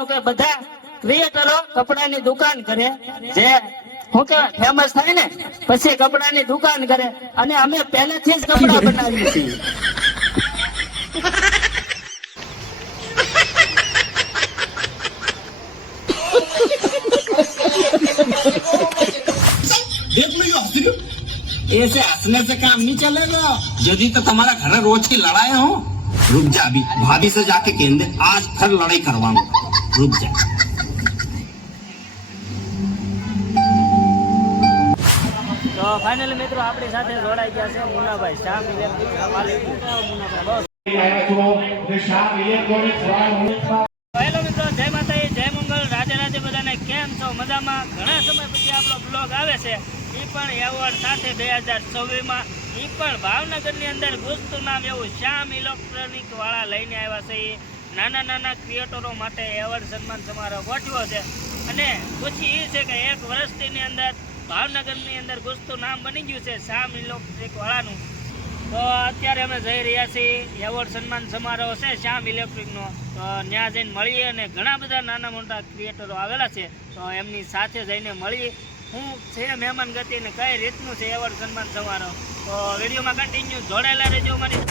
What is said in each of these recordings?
કહેવાનું કે બધા ક્રિએટરો કપડાની દુકાન કરે, જે હું કે ફેમસ થાય ને પછી કપડાની દુકાન કરે, અને અમે પહેલેથી જ કપડા બનાવીએ છીએ. देख लो ये ऐसे हंसने से काम नहीं चलेगा. यदि तो तुम्हारा घर रोज की लड़ाई हो, रुक जा अभी भाभी से जाके कह दे आज फिर लड़ाई करवाऊंगा. रुक जा. તો ફાઇનલી મિત્રો આપણી સાથે જોડાઈ ગયા છે મુનાભાઈ શ્યામ ઇલેક્ટ્રિકના માલિક. હેલો મિત્રો, જય માતાજી, જય મંગળ, રાધે રાધે. બધાને કેમ છો? મજામાં? ઘણા સમય પછી આપણો બ્લોગ આવે છે, એ પણ એવોર્ડ સાથે 2024માં, એ પણ ભાવનગરની અંદર ગુસ્તું નામ એવું શ્યામ ઇલેક્ટ્રોનિક વાળા લઈને આવ્યા છે. એ નાના નાના ક્રિએટરો માટે એવોર્ડ સન્માન સમારોહ ગોઠવ્યો છે, અને ખુશી એ છે કે 1 વર્ષની અંદર ભાવનગરની અંદર ગુસ્તું નામ બની ગયું છે શ્યામ ઇલેક્ટ્રિક વાળાનું. તો અત્યારે અમે જઈ રહ્યા છીએ, એવોર્ડ સન્માન સમારોહ છે શ્યામ ઇલેક્ટ્રિકનો, તો ત્યાં જઈને મળીએ. અને ઘણા બધા નાના મોટા ક્રિએટરો આવેલા છે, તો એમની સાથે જઈને મળીએ શું છે મહેમાન ગતિ અને કઈ રીતનું છે એવોર્ડ સન્માન સમારોહ. તો વિડીયોમાં કન્ટિન્યુ જોડાયેલા રહેજો અમારી.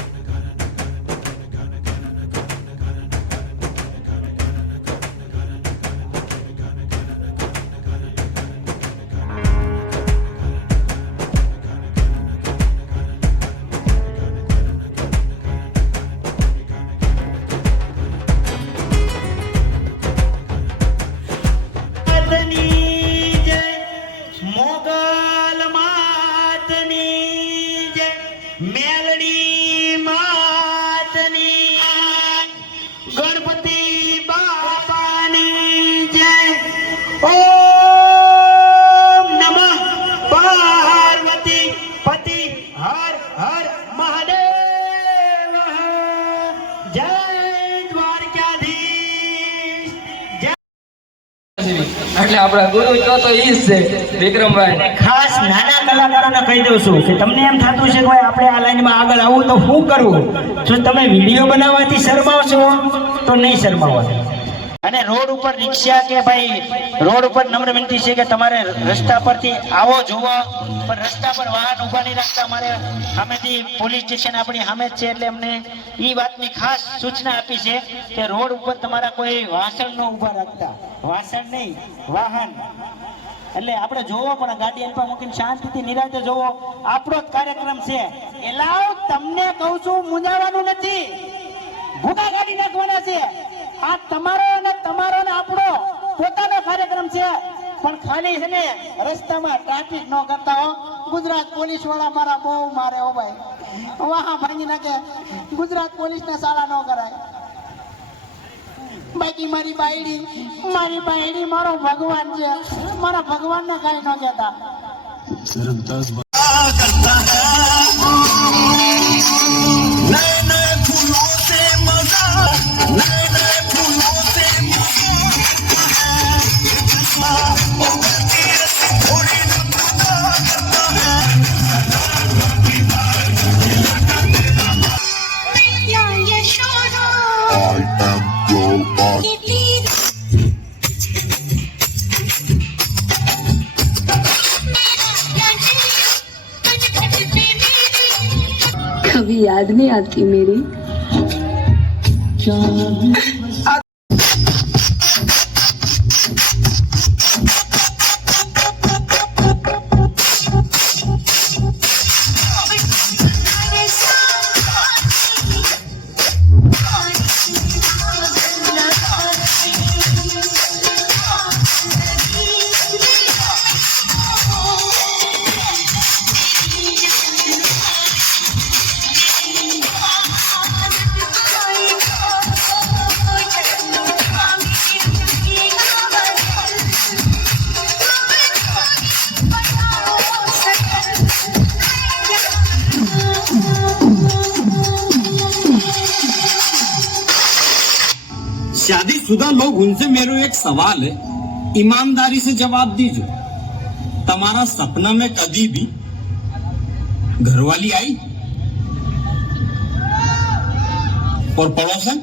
એટલે આપણા ગુરુ તો ઈ જ છે વિક્રમભાઈ. ખાસ નાના કલાકારોને કહી દઉં છું કે તમને એમ થતું છે કે આપણે આ લાઈનમાં આગળ આવું તો શું કરવું, જો તમે વિડીયો બનાવવાથી શરમાવશો તો નહીં શરમાવો. અને રોડ ઉપર રિક્ષા કે ભાઈ રોડ ઉપર નમ્ર વિનંતી છે કે તમારે રસ્તા પરથી આવો જોવો, પણ રસ્તા પર વાહન ઉભા નહીં રાખતા. અમારે સામેથી પોલીસ સ્ટેશન આપણી સામે જ છે, એટલે અમને એ વાતની ખાસ સૂચના આપી છે કે રોડ ઉપર તમારા કોઈ વાસણ ન ઉભા રાખતા. વાસણ નહીં, વાહન. એટલે આપણે જોવો, પણ ગાડી અલ્પા મૂકીને શાંતિથી નિરાતે જોવો. આપણો જ કાર્યક્રમ છે, એલાવ તમને કહું છું, મૂંઝાવાનું નથી, ભૂકા કાઢી નાખવાના છે. આ તમારો અને આપણો પોતાનો કાર્યક્રમ છે, પણ ખાલી છે ને રસ્તામાં ટ્રાફિક ન કરતા હો. ગુજરાત પોલીસ વાળા મારા બહુ મારે હો ભાઈ, વાહ ભાંગી નાખે. ગુજરાત પોલીસ ને સારા ન કરાય. બાકી મારી બાયડી મારો ભગવાન છે, મારા ભગવાન ને કઈ ન કહેતા. कभी याद नहीं आती मेरी. शादीशुदा लोग उनसे मेरा एक सवाल है, ईमानदारी से जवाब दीजिए. तुम्हारा सपना में कभी भी घरवाली आई और पड़ोसन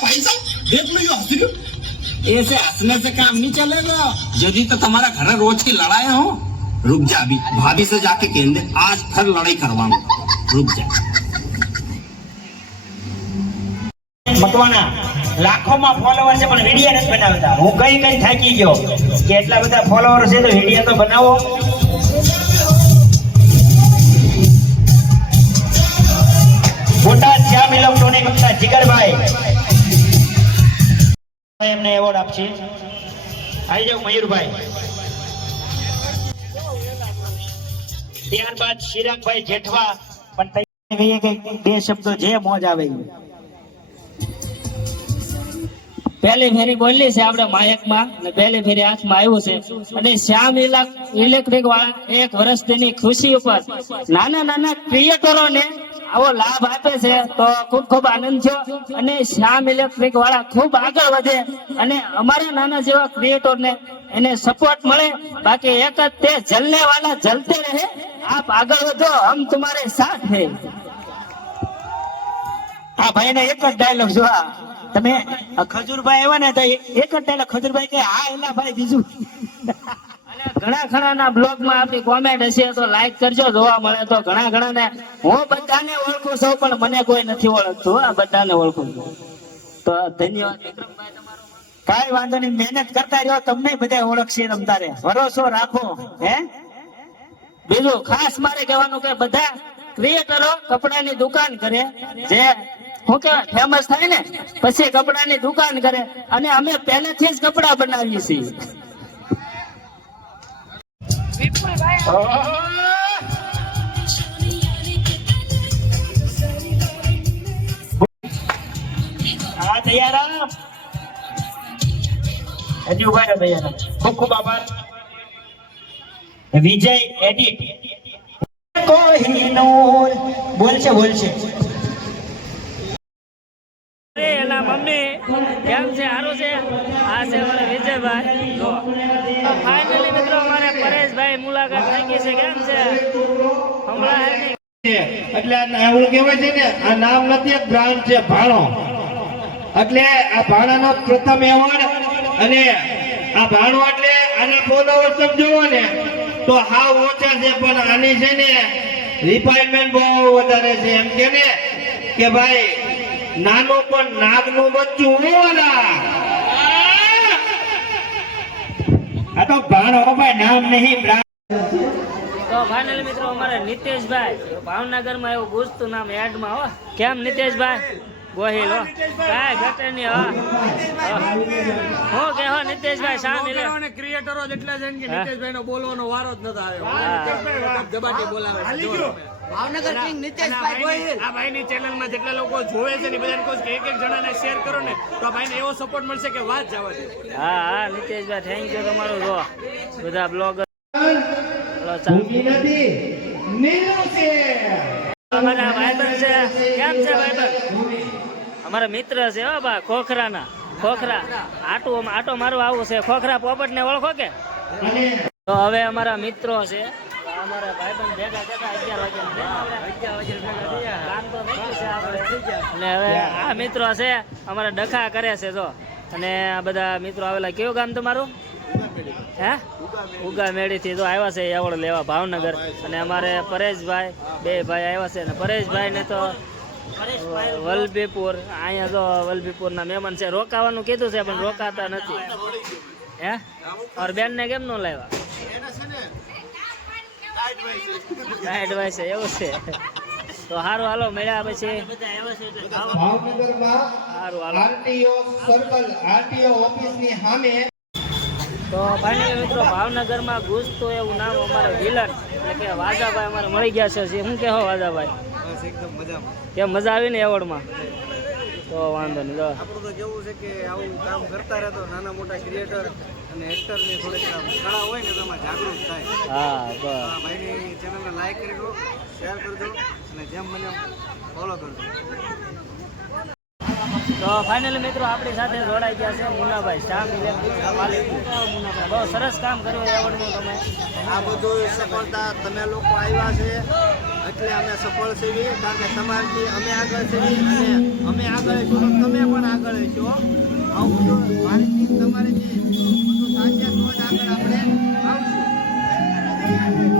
भाई साहब देख लो ये हंस रही हो। ऐसे हंसने से काम नहीं चलेगा। यदि तो तुम्हारा घर रोज की लड़ाई हो, रुक जा अभी भाभी से जाके कह दे आज फिर लड़ाई करवाऊंगा। रुक जा। મકવાણા લાખોમાં ફોલોવર છે પણ વિડિયો નથી બનાવતા. હું કઈ થાકી ગયો કે એટલા બધા ફોલોવર છે તો વિડિયો તો બનાવો. બોટાદ શ્યામ ઇલેક્ટ્રોનિક ના જીગરભાઈ એમને એવોર્ડ આપશે. આવી જાવ મયુરભાઈ. ત્યારબાદ શિરાગભાઈ જેઠવા પણ તૈયાર કહીએ કે બે શબ્દો જે મોજ આવે. પહેલી ફેરી બોલી છે આપણે માયકમાં ને પહેલી ફેરી હાથમાં આવ્યું છે અને શ્યામ ઇલેક્ટ્રિક વાળા 1 વર્ષ તેની ખુશી ઉપર નાના નાના ક્રિએટરોને આવો લાભ આપે છે તો ખૂબ ખૂબ આનંદ થયો અને શ્યામ ઇલેક્ટ્રિક વાળા ખૂબ આગળ વધે અને અમારા નાના જેવા ક્રિએટરને એને સપોર્ટ મળે. બાકી એક જ તે જલને વાલા જલતે રહે, આપ આગળ વધો, હમ તમારે સાથ હે. આ ભાઈને એક જ ડાયલોગ જો તમે ખજૂરભાઈ આવ્યા ને તો એક જ ડાયલોગ ખજૂરભાઈ કે હા એલા ભાઈ બીજું. અને ઘણા ના બ્લોગ માં આપણી કોમેન્ટ હશે તો લાઈક કરજો, જોવા મળે તો ઘણા ને હું બધાને ઓળખું છું પણ મને કોઈ નથી ઓળખતું. આ બધાને ઓળખું છું. તો ધન્યવાદ વિક્રમભાઈ તમારો. કાઈ વાંધો નહીં, મહેનત કરતા રહ્યો, તમને બધા ઓળખશે. તમતારે ભરોસો રાખો. હે બીજું ખાસ મારે કહેવાનું કે બધા ક્રિએટરો કપડાની દુકાન કરે, જે શું કહેવાય ફેમસ થાય ને પછી કપડાની દુકાન કરે અને અમે પહેલેથી જ કપડા બનાવીએ છીએ. હા દયારામ હજી ઉભા રહો દયારામ. ખૂબ ખૂબ આભાર. વિજય એડિટ કોહિનૂર બોલશે એના મમ્મી કેમ છે? સારું છે. આ છે અમારા વિજયભાઈ. જો ફાઇનલી મિત્રો અમારે પરેશભાઈ મુલાકાત થઈ ગઈ છે. કેમ છે હમણાં? એટલે એવું કહેવાય છે ને આ નામ નથી, એક બ્રાન્ડ છે ભાણો. એટલે આ ભાણાનો પ્રથમ એવોર્ડ અને આ ભાણો એટલે આના ફોલોવર સમજો ને તો હાવ ઓછા છે પણ આની છે ને રિફાઇનમેન્ટ બહુ વધારે છે. એમ કે ને કે ભાઈ નાનું પણ નાગનું બચ્ચું હોવાના. આ તો ભાણો ભાઈ નામ નહીં બ્રાન્ડ. તો ફાઇનલી મિત્રો અમારે નિતેશભાઈ ભાવનગરમાં એવું ગુજતું નામ એડમાં હો. કેમ નિતેશભાઈ ગોહિલ હો, કાંઈ ઘટે નહીં હો. હું કે હો નિતેશભાઈ શા મિલે ક્રિએટરો જેટલા છે કે નિતેશભાઈ નો બોલવાનો વારો જ નતો આવ્યો. દબાટી બોલાવે છે. ભાવનગર કિંગ નિતેશભાઈ ગોહિલ. આ ભાઈની ચેનલમાં જેટલા લોકો જોવે છે ને બધાને કહું કે એક જણાને શેર કરો ને તો આ ભાઈને એવો સપોર્ટ મળશે કે વાત જવા દે. હા નિતેશભાઈ થેન્ક યુ તમારું. જો બધા બ્લોગર ભૂમિ નથી નીલો છે. અમારા ભાઈબંધ છે. કેમ છે ભાઈબંધ? અમારા મિત્ર છે હો બા ખોખરાના. ખોખરા આટો મારવા આવું છે. ખોખરા પોપટ ને ઓળખો કે? તો હવે અમારા મિત્રો છે, અમારા ભાઈબંધ ભેગા થતા 11 વાગે કામ તો થઈ ગયું છે આપણે. અને હવે આ મિત્રો છે અમારા ડખા કરે છે. જો અને આ બધા મિત્રો આવેલા. કયું ગામ તમારું? હે ઉગા મેળી થી જો આવ્યા છે એવોર્ડ લેવા ભાવનગર. અને અમારે પરેશભાઈ બે ભાઈ આવ્યા છે. અને પરેશભાઈ ને તો વલભીપુર અહીંયા જો વલભીપુર ના મહેમાન છે. રોકાવાનું કીધું છે પણ રોકાતા નથી. હે ઓર બેન ને કેમ નો લાવ્યા? એડવાઇસ છે એવું છે. તો સારું હાલો મળ્યા પછી. ભાવનગરમાં સારું હાલો. આરટીઓ સર્કલ આરટીઓ ઓફિસની સામે. તો ફાઇનલી મિત્રો ભાવનગરમાં ગુજતું એવું નામ અમારા વિલન એટલે કે વાજાભાઈ અમારે મળી ગયા છે. શું કહો વાજાભાઈ? એકદમ મજામાં. કેમ મજા આવી ને એવોર્ડમાં? તો વાંધો નહીં. આપણું તો કેવું છે કે આવું કામ કરતા રહેતો નાના મોટા ક્રિએટર અને એક્ટરની થોડીક કળા હોય ને તો એમાં જાગૃત થાય. હા બસ. આ ભાઈની ચેનલને લાઈક કરી દો, શેર કરજો અને જેમ મને ફોલો કરજો. તો ફાઇનલી મિત્રો આપણી સાથે જોડાઈ ગયા છે મુનાભાઈ શ્યામ ઇલેક્ટ્રિકના માલિક. મુનાભાઈ બહુ સરસ કામ કર્યું એવોર્ડનું તમે. આ બધું સફળતા તમે લોકો આવ્યા છે એટલે અમે સફળ છીએ, કારણ કે તમારાથી અમે આગળ છીએ અને અમે આગળ છો તો તમે પણ આગળ છો. આવું બધું મારી તમારી બધું સાચે તો જ આગળ આપણે આવશું.